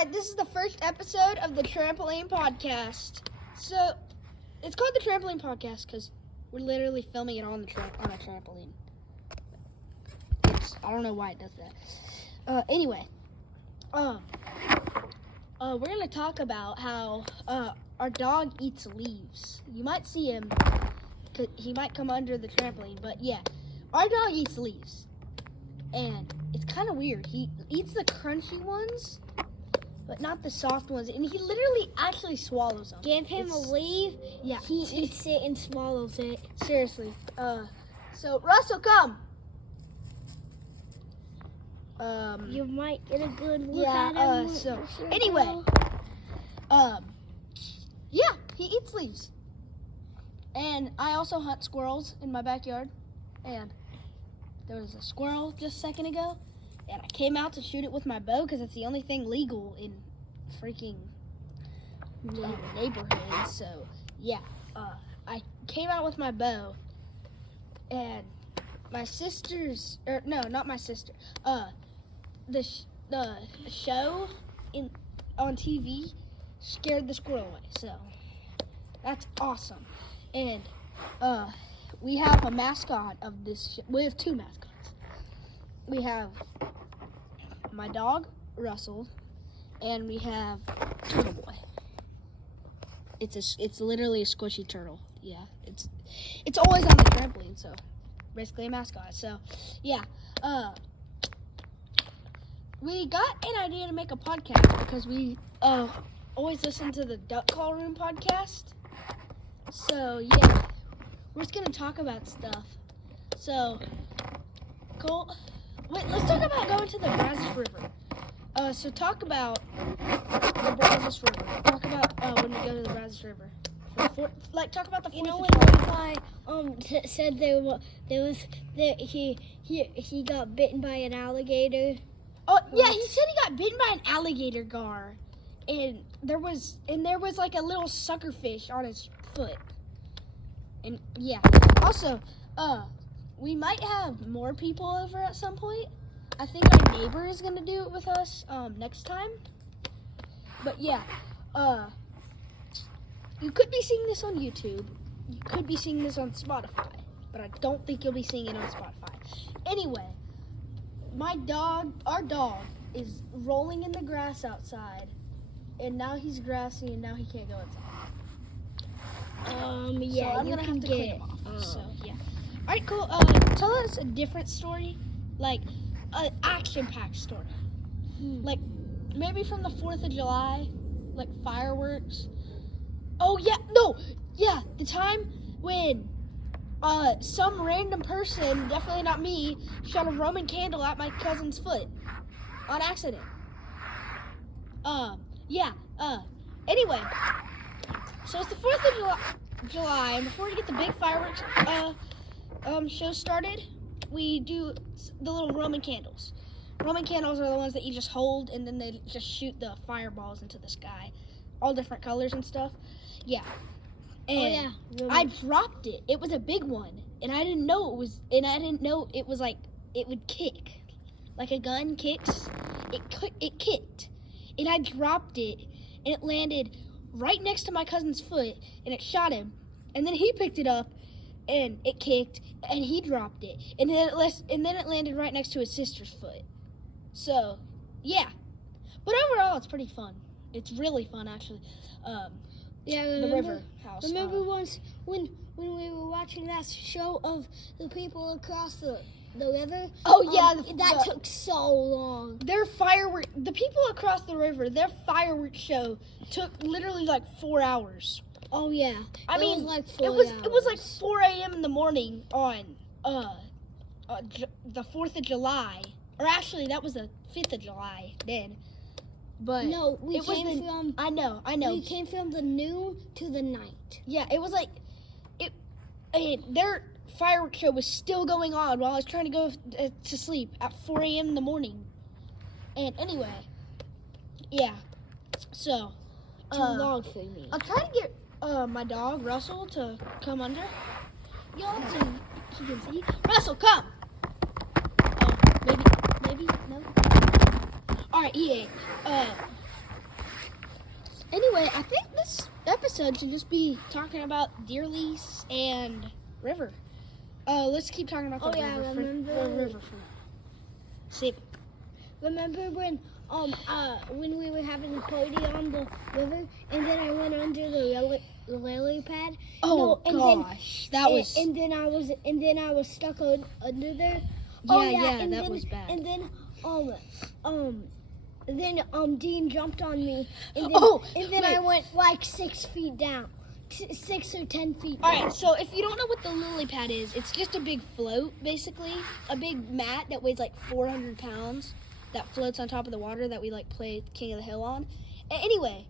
Alright, this is the first episode of the Trampoline Podcast. So, it's called the Trampoline Podcast because we're literally filming it on a trampoline. I don't know why it does that. Anyway, we're going to talk about how our dog eats leaves. You might see him, cause he might come under the trampoline, but yeah, our dog eats leaves. And it's kind of weird. He eats the crunchy ones, but not the soft ones. And he literally actually swallows them. Give him a leaf. Yeah. He eats it and swallows it. Seriously. So Russell, come. You might get a good look Yeah. at him. So anyway, yeah, he eats leaves. And I also hunt squirrels in my backyard. And there was a squirrel just a second ago, and I came out to shoot it with my bow because it's the only thing legal in freaking neighborhood. So yeah, I came out with my bow, and my sister's, or no, not my sister. The show on TV scared the squirrel away. So that's awesome, and we have a mascot of this show. We have two mascots. We have my dog, Russell, and we have Turtle Boy. It's literally a squishy turtle. Yeah, it's always on the trampoline, so basically a mascot. So yeah, we got an idea to make a podcast because we always listen to the Duck Call Room podcast. So yeah. We're just going to talk about stuff. So, Colt, wait, let's talk about going to the Brazos River. So talk about the Brazos River. Talk about when we go to the Brazos River. Talk about the 4th You know of when July. Levi said he got bitten by an alligator? Oh, yeah, he said he got bitten by an alligator gar. And there was like a little suckerfish on his foot. And yeah, also, we might have more people over at some point. I think our neighbor is gonna do it with us next time. But yeah, you could be seeing this on YouTube. You could be seeing this on Spotify, but I don't think you'll be seeing it on Spotify. Anyway, our dog is rolling in the grass outside, and now he's grassy, and now he can't go inside. Yeah, so I'm you gonna can have to get clean him off. So yeah. All right, cool. Tell us a different story, like an action-packed story, like maybe from the 4th of July, like fireworks. Oh yeah, no, yeah, the time when some random person, definitely not me, shot a Roman candle at my cousin's foot on accident. Yeah. Anyway. So it's the 4th of July, and before we get the big fireworks show started, we do the little Roman candles. Roman candles are the ones that you just hold, and then they just shoot the fireballs into the sky, all different colors and stuff. Yeah. And I dropped it. It was a big one, and I didn't know it was like it would kick, like a gun kicks. It kicked, and I dropped it, and it landed right next to my cousin's foot, and it shot him. And then he picked it up, and it kicked, and he dropped it, and then it landed right next to his sister's foot. So, yeah. But overall, it's pretty fun. It's really fun, actually. The river house. Remember once when we were watching that show of the people across the river? Oh yeah, that took so long. The people across the river, their fireworks show took literally like 4 hours. Oh yeah, it was like 4 a.m. in the morning on the 4th of July, or actually that was the 5th of July then. But no, I know. We came from the noon to the night. Yeah, it was like their fireworks show was still going on while I was trying to go to sleep at 4 a.m. in the morning. And anyway, yeah. So, too long for me. I'll try to get my dog Russell to come under. Y'all, so he can see. Russell, come. Maybe no. All right, he ate. Anyway, I think this episode should just be talking about deer lease and river. Let's keep talking about the river for now. Save it. Remember when we were having a party on the river, and then I went under the lily pad? Oh gosh, that was. And then I was stuck under there. Yeah, that was bad. And then Dean jumped on me, and then I went like 6 feet down, 6 or 10 feet. All right, so if you don't know what the lily pad is, it's just a big float, basically, a big mat that weighs like 400 pounds that floats on top of the water that we like play King of the Hill on. Anyway,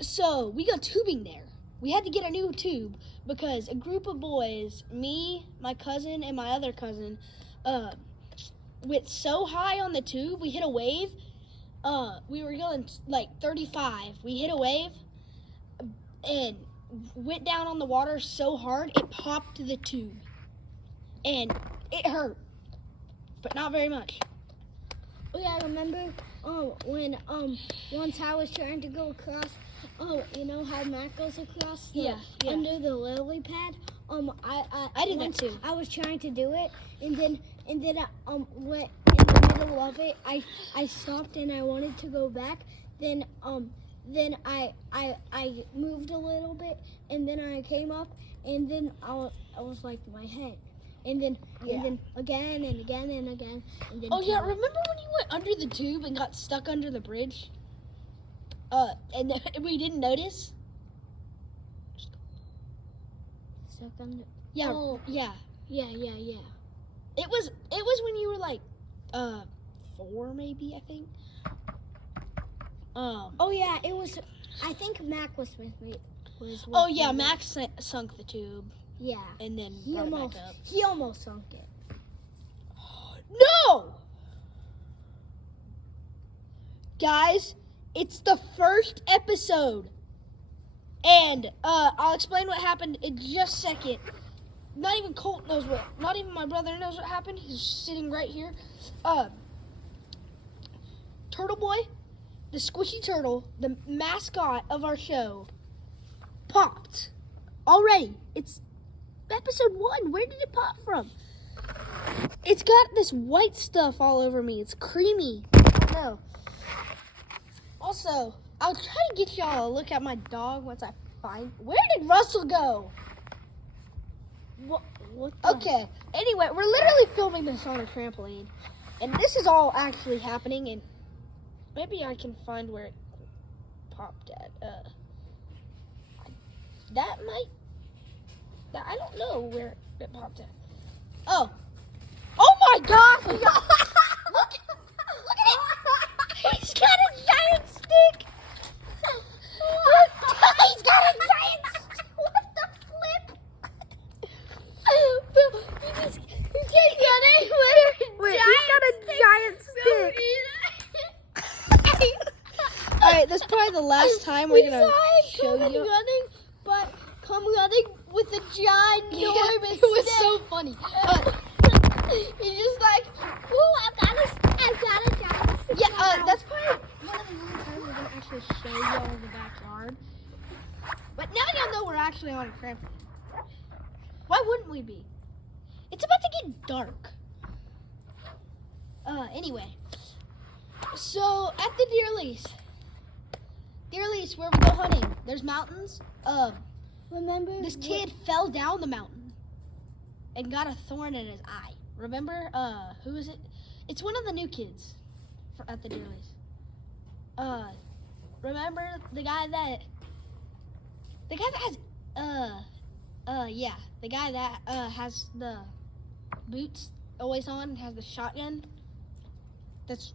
so we got tubing there. We had to get a new tube because a group of boys, me, my cousin, and my other cousin, went so high on the tube, we hit a wave. We were going like 35. We hit a wave and went down on the water so hard it popped the tube. And it hurt, but not very much. Oh yeah, remember when once I was trying to go across, you know how Matt goes across under the lily pad? I did that too. I was trying to do it, and then went in the middle of it. I stopped and I wanted to go back. Then I moved a little bit, and then I came up, and then I was like my head. And then again and again and again. And then remember when you went under the tube and got stuck under the bridge? And we didn't notice? Stuck under. Yeah. Oh. Yeah. Yeah. It was when you were like 4 maybe, I think. Oh yeah, it was. I think Mac was with me. Max sunk the tube. Yeah. And then brought it back up. He almost sunk it. No! Guys, it's the first episode. And I'll explain what happened in just a second. Not even Colt knows not even my brother knows what happened. He's sitting right here. Turtle Boy, the squishy turtle, the mascot of our show, popped. Already. It's episode 1. Where did it pop from? It's got this white stuff all over me. It's creamy. I don't know. Also, I'll try to get y'all a look at my dog once I find. Where did Russell go? What Okay. Anyway, we're literally filming this on a trampoline, and this is all actually happening. And maybe I can find where it popped at. I don't know where it popped at. Oh my gosh! Look at it! He's got a giant stick! He's got a giant stick! What the flip? You can't get anywhere! Wait, he's got a giant stick! Alright, that's probably the last time we're gonna show you. Come running with a ginormous It was stick. so funny. He's just like, ooh, I've got a giant stick. Yeah, that's probably one of the only times we're gonna actually show y'all in the backyard. But now y'all know we're actually on a trampoline. Why wouldn't we be? It's about to get dark. Anyway. So at the deer lease where we go hunting, there's mountains. Remember This kid fell down the mountain and got a thorn in his eye. Remember, who is it? It's one of the new kids at the deer lease. Remember the guy that has the boots always on and has the shotgun.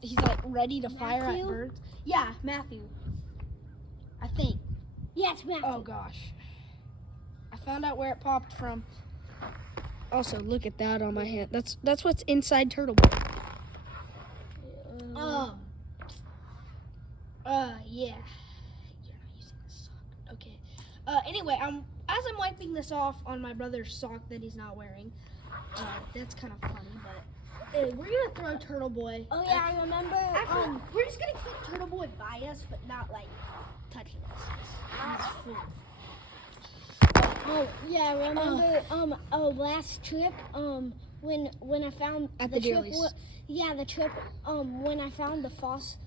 He's like ready to fire at birds. Yeah, Matthew. I think. Yes, Matthew. Oh gosh. I found out where it popped from. Also, look at that on my hand. That's what's inside Turtle Boy. Yeah. You're not using the sock. Okay. Anyway, as I'm wiping this off on my brother's sock that he's not wearing. That's kind of funny, but We're gonna throw Turtle Boy. Oh yeah, I remember. Actually, we're just gonna keep Turtle Boy by us, but not like touching us. He's food. Oh yeah, I remember. Last trip. When I found At the trip. deerlies. The trip. When I found the fossil.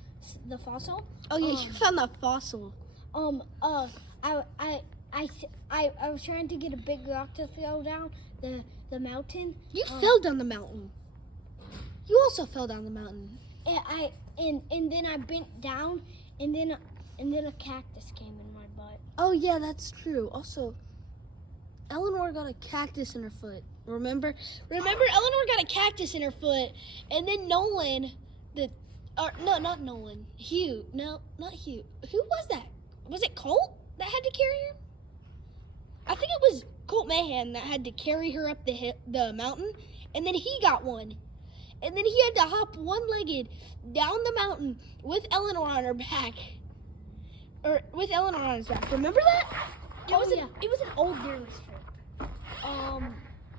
Oh yeah, you found that fossil. I was trying to get a big rock to throw down the mountain. You fell down the mountain. You also fell down the mountain. And then I bent down, and then a cactus came in my butt. Oh yeah, that's true. Also, Eleanor got a cactus in her foot. Remember, Eleanor got a cactus in her foot, and then Nolan, not Nolan, Hugh. No, not Hugh. Who was that? Was it Colt that had to carry her? I think it was Colt Mahan that had to carry her up the mountain, and then he got one. And then he had to hop one-legged down the mountain with Eleanor on her back. Or with Eleanor on his back. Remember that? It was an old deerless trip.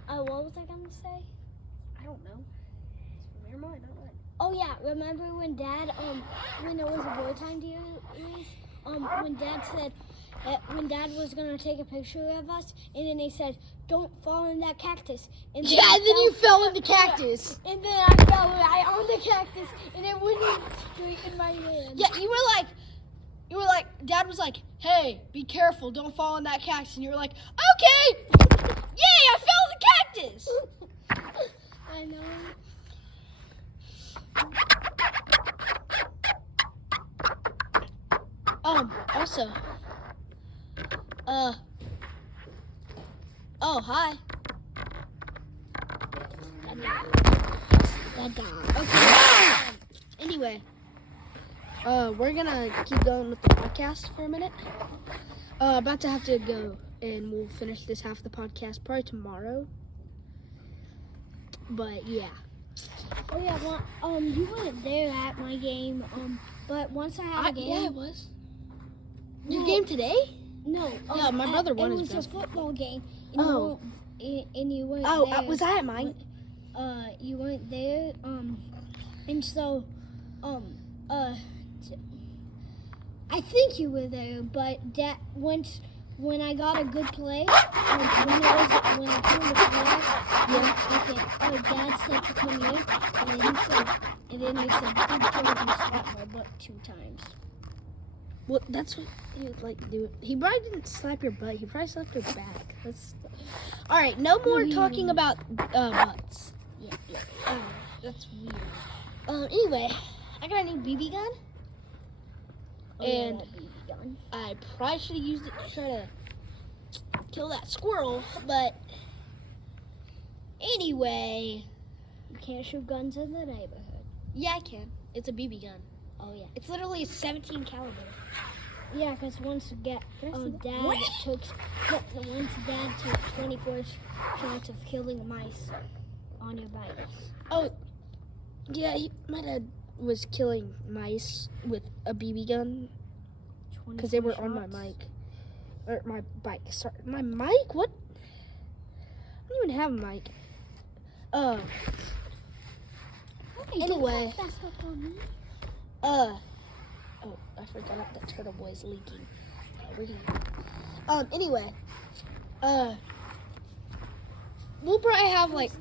What was I gonna say? I don't know. Never mind. Oh yeah, remember when Dad when it was a boy time deerlies, when Dad said when Dad was gonna take a picture of us, and then they said, "Don't fall in that cactus." And then you fell in the cactus. And then I fell right on the cactus, and it went straight in my hand. Yeah, you were like, Dad was like, "Hey, be careful, don't fall in that cactus." And you were like, "Okay, yay, I fell in the cactus." I know. Also, oh, hi. That dog. Okay. Anyway, we're gonna keep going with the podcast for a minute. About to have to go, and we'll finish this half of the podcast probably tomorrow. But yeah. Oh yeah, well, you weren't there at my game, but once I had a game. Yeah, I was. No. Your game today? No. Yeah, my brother won his It was a basketball. football game. Oh. And you weren't Oh, there. was I at mine? You weren't there. And so, I think you were there, but when I got a good play, when I turned the flag, Dad said to come here, and then he said, "Good play, you slapped my butt 2 times." Well, that's what he would like to do. He probably didn't slap your butt. He probably slapped your back. All right, no more talking about butts. Yeah. That's weird. Anyway, I got a new BB gun. And I probably should have used it to try to kill that squirrel, but anyway. You can't shoot guns in the neighborhood. Yeah, I can. It's a BB gun. Oh yeah. It's literally a 17 caliber. Yeah, because once Dad took 24 shots of killing mice on your bike. Oh, yeah, my dad was killing mice with a BB gun because they were on my mic. Or my bike. Sorry, my mic? What? I don't even have a mic. Anyway. Oh, I forgot that Turtle Boy's leaking. Anyway. We'll probably have like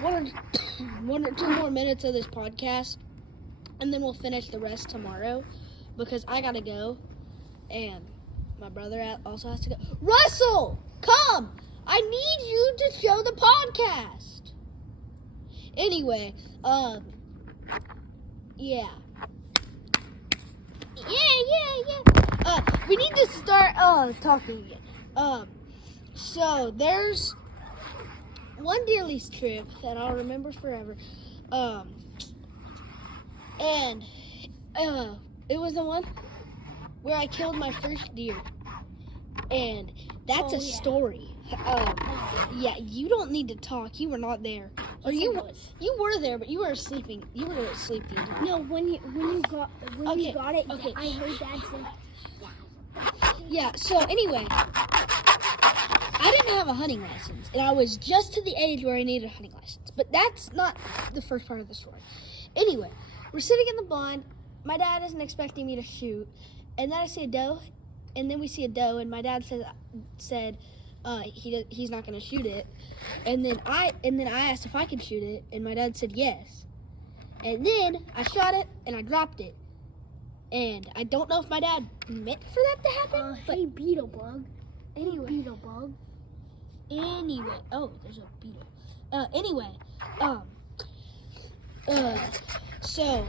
one or two more minutes of this podcast, and then we'll finish the rest tomorrow because I gotta go, and my brother also has to go. Russell, come! I need you to show the podcast. Anyway, yeah. We need to start talking again. So there's one deer lease trip that I'll remember forever. And it was the one where I killed my first deer. And that's a story. Yeah, you don't need to talk. You were not there. Or you were there, but you were sleeping. You were asleep the entire time. No, when you got it, Okay. I heard Dad say. Yeah. So anyway, I didn't have a hunting license, and I was just to the age where I needed a hunting license. But that's not the first part of the story. Anyway, we're sitting in the blind. My dad isn't expecting me to shoot, and then I see a doe, and then we see a doe, and my dad said he's not going to shoot it, and then I asked if I could shoot it, and my dad said yes, and then I shot it and I dropped it, and I don't know if my dad meant for that to happen. But hey, beetle bug. anyway, Beetle bug. Anyway, oh, there's a beetle. So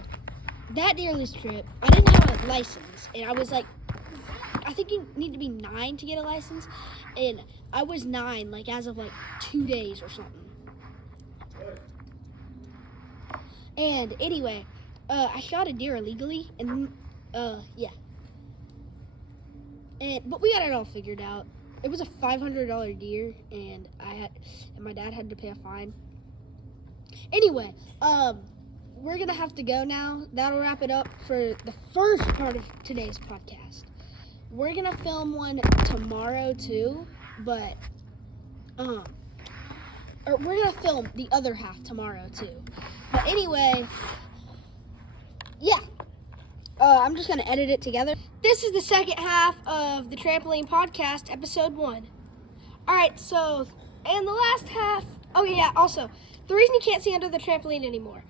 that deer release trip, I didn't have a license, and I was like, I think you need to be 9 to get a license, and I was 9, like as of like 2 days or something. And anyway, I shot a deer illegally, and yeah. But we got it all figured out. It was a $500 deer, and my dad had to pay a fine. Anyway, we're gonna have to go now. That'll wrap it up for the first part of today's podcast. We're gonna film one tomorrow too, but or we're gonna film the other half tomorrow too. But anyway, yeah. I'm just gonna edit it together. This is the second half of the Trampoline Podcast, episode 1. Alright, so, and the last half, oh yeah, also, the reason you can't see under the trampoline anymore.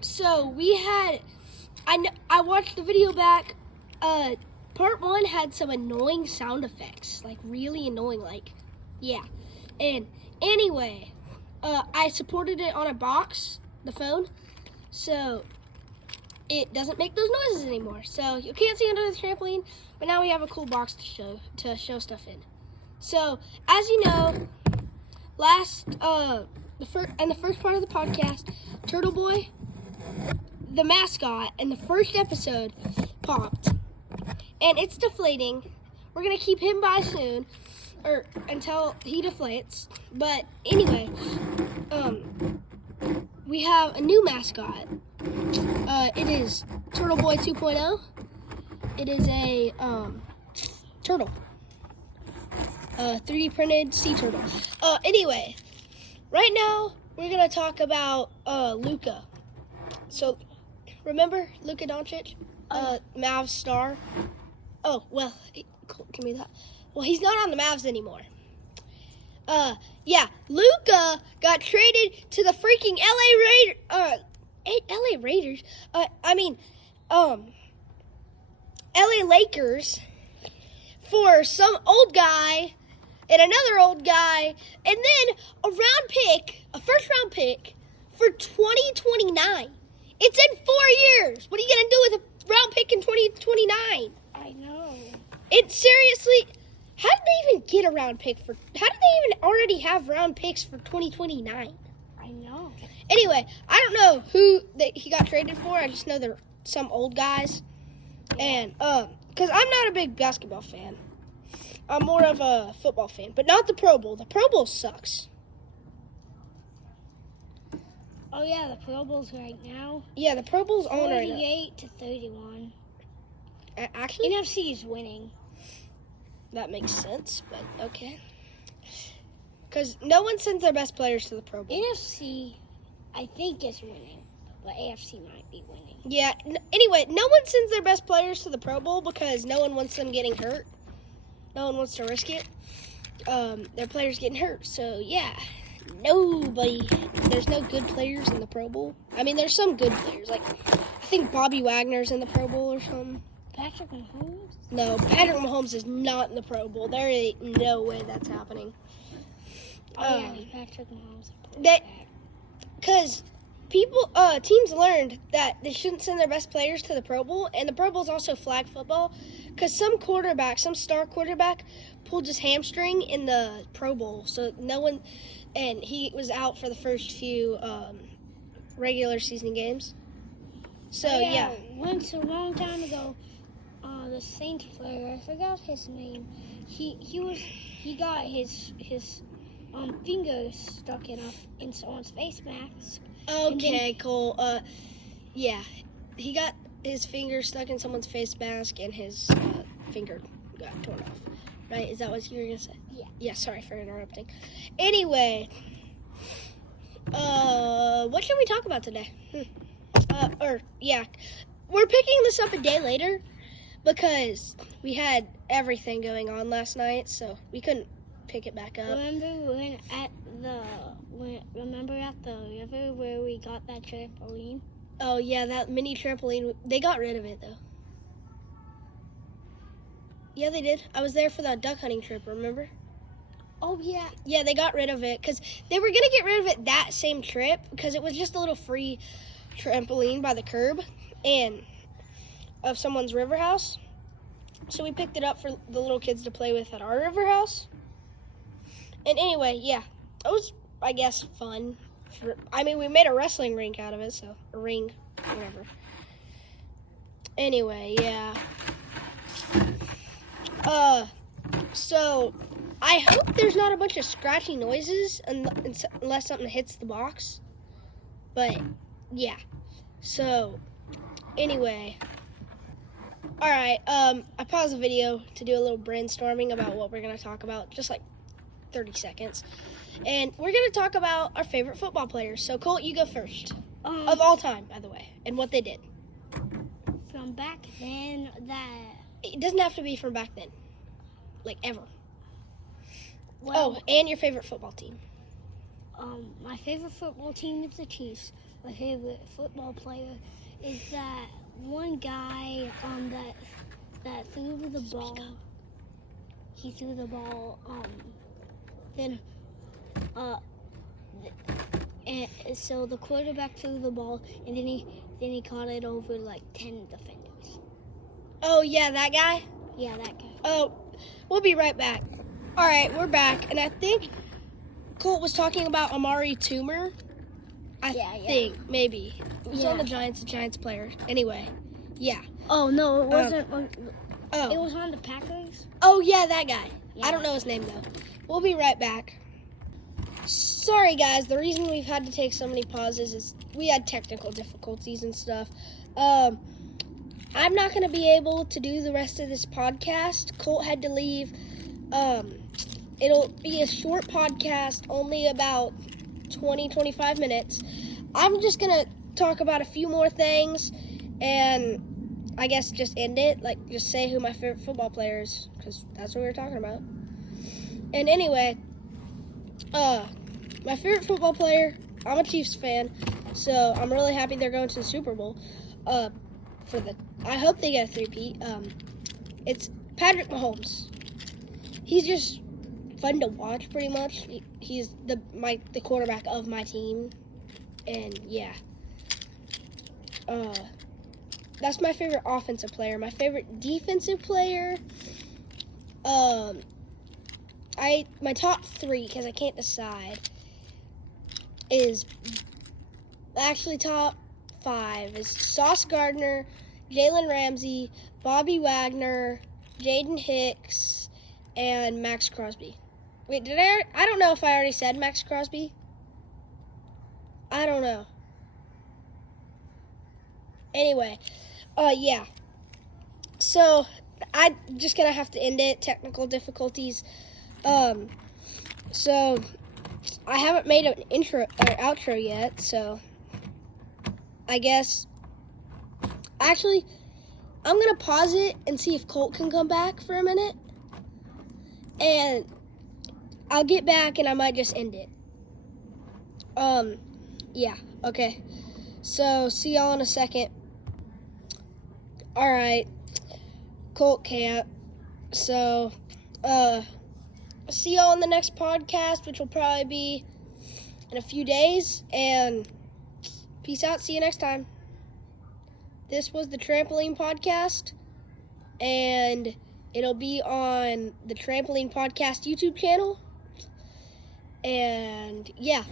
So we had, I watched the video back, part 1 had some annoying sound effects, like really annoying, like, yeah. And anyway, I supported it on a box, the phone, so it doesn't make those noises anymore. So you can't see under the trampoline, but now we have a cool box to show stuff in. So as you know, the first part of the podcast, Turtle Boy, the mascot, in the first episode popped, and it's deflating. We're gonna keep him by soon, or until he deflates. But anyway, we have a new mascot. It is Turtle Boy 2.0. It is a turtle. 3D printed sea turtle. Anyway, right now we're gonna talk about Luka. So, remember Luka Doncic, Mavs star? Oh well, give me that. Well, he's not on the Mavs anymore. Yeah, Luka got traded to the freaking LA Lakers for some old guy and another old guy, and then a first round pick for 2029. It's in 4 years. What are you gonna do with a round pick in 2029? I know. It seriously. How did they even get a round pick for? How did they even already have round picks for 2029? I know. Anyway, I don't know who he got traded for. I just know they're some old guys, and because I'm not a big basketball fan. I'm more of a football fan, but not the Pro Bowl. The Pro Bowl sucks. Oh yeah, the Pro Bowl's right now. Yeah, the Pro Bowl's on right now. 48 to 31. Actually, NFC is winning. that makes sense, but okay. Because no one sends their best players to the Pro Bowl. NFC, I think, is winning, but AFC might be winning. Yeah. Anyway, no one sends their best players to the Pro Bowl because no one wants them getting hurt. No one wants to risk it. Their players getting hurt. So yeah, there's no good players in the Pro Bowl. I mean, there's some good players. Like, I think Bobby Wagner's in the Pro Bowl or something. Patrick Mahomes? No, Patrick Mahomes is not in the Pro Bowl. There ain't no way that's happening. Oh yeah, Patrick Mahomes. Because teams learned that they shouldn't send their best players to the Pro Bowl, and the Pro Bowl is also flag football. Because some star quarterback, pulled his hamstring in the Pro Bowl, so and he was out for the first few regular season games. So yeah. Once a long time ago, the Saints player, I forgot his name. He got his fingers stuck in someone's face mask. Okay, cool. Yeah, he got his finger stuck in someone's face mask, and his finger got torn off. right? Is that what you were gonna say? Yeah. Yeah, sorry for interrupting. Anyway, what should we talk about today? We're picking this up a day later because we had everything going on last night, so we couldn't pick it back up. Remember at the river where we got that trampoline? Oh yeah, that mini trampoline. They got rid of it though. Yeah, they did. I was there for that duck hunting trip. Remember? Oh yeah. Yeah, they got rid of it because they were gonna get rid of it that same trip because it was just a little free trampoline by the curb and of someone's river house. So we picked it up for the little kids to play with at our river house. And anyway, yeah, it was, I guess, fun. We made a wrestling rink out of it, so a ring, whatever. Anyway, yeah. So I hope there's not a bunch of scratchy noises unless something hits the box. But yeah. So anyway, all right. I paused the video to do a little brainstorming about what we're gonna talk about, just like 30 seconds. And we're gonna talk about our favorite football players. So Colt, you go first. Of all time, by the way, and what they did. From back then, It doesn't have to be from back then, like ever. well, and your favorite football team. my favorite football team is the Chiefs. My favorite football player is that one guy that threw the ball. He threw the ball. And so the quarterback threw the ball, and then he caught it over like 10 defenders. Oh yeah, that guy. Yeah, that guy. Oh, we'll be right back. All right, we're back, and I think Colt was talking about Amari Toomer. I think maybe it was on the Giants. A Giants player. Anyway, yeah. Oh no, it wasn't. Oh. It was on the Packers. Oh yeah, that guy. Yeah. I don't know his name though. We'll be right back. Sorry guys, the reason we've had to take so many pauses is we had technical difficulties and stuff. I'm not going to be able to do the rest of this podcast. Colt had to leave. It'll be a short podcast, only about 20-25 minutes. I'm just going to talk about a few more things and I guess just end it, like just say who my favorite football player is, because that's what we were talking about. And anyway, my favorite football player, I'm a Chiefs fan, so I'm really happy they're going to the Super Bowl. I hope they get a three-peat. It's Patrick Mahomes. He's just fun to watch, pretty much. He's the quarterback of my team, and yeah. That's my favorite offensive player. My favorite defensive player, my top three, because I can't decide, is actually top 5 is Sauce Gardner, Jalen Ramsey, Bobby Wagner, Jaden Hicks, and Max Crosby. Wait, I don't know if I already said Max Crosby. I don't know. Anyway, yeah. So, I'm just going to have to end it. Technical difficulties. So, I haven't made an intro or outro yet, so I guess. Actually, I'm going to pause it and see if Colt can come back for a minute. And I'll get back and I might just end it. Yeah, okay. So, see y'all in a second. Alright. Colt can't. So, see y'all in the next podcast, which will probably be in a few days. And peace out. See you next time. This was the Trampoline Podcast, and it'll be on the Trampoline Podcast YouTube channel. And yeah.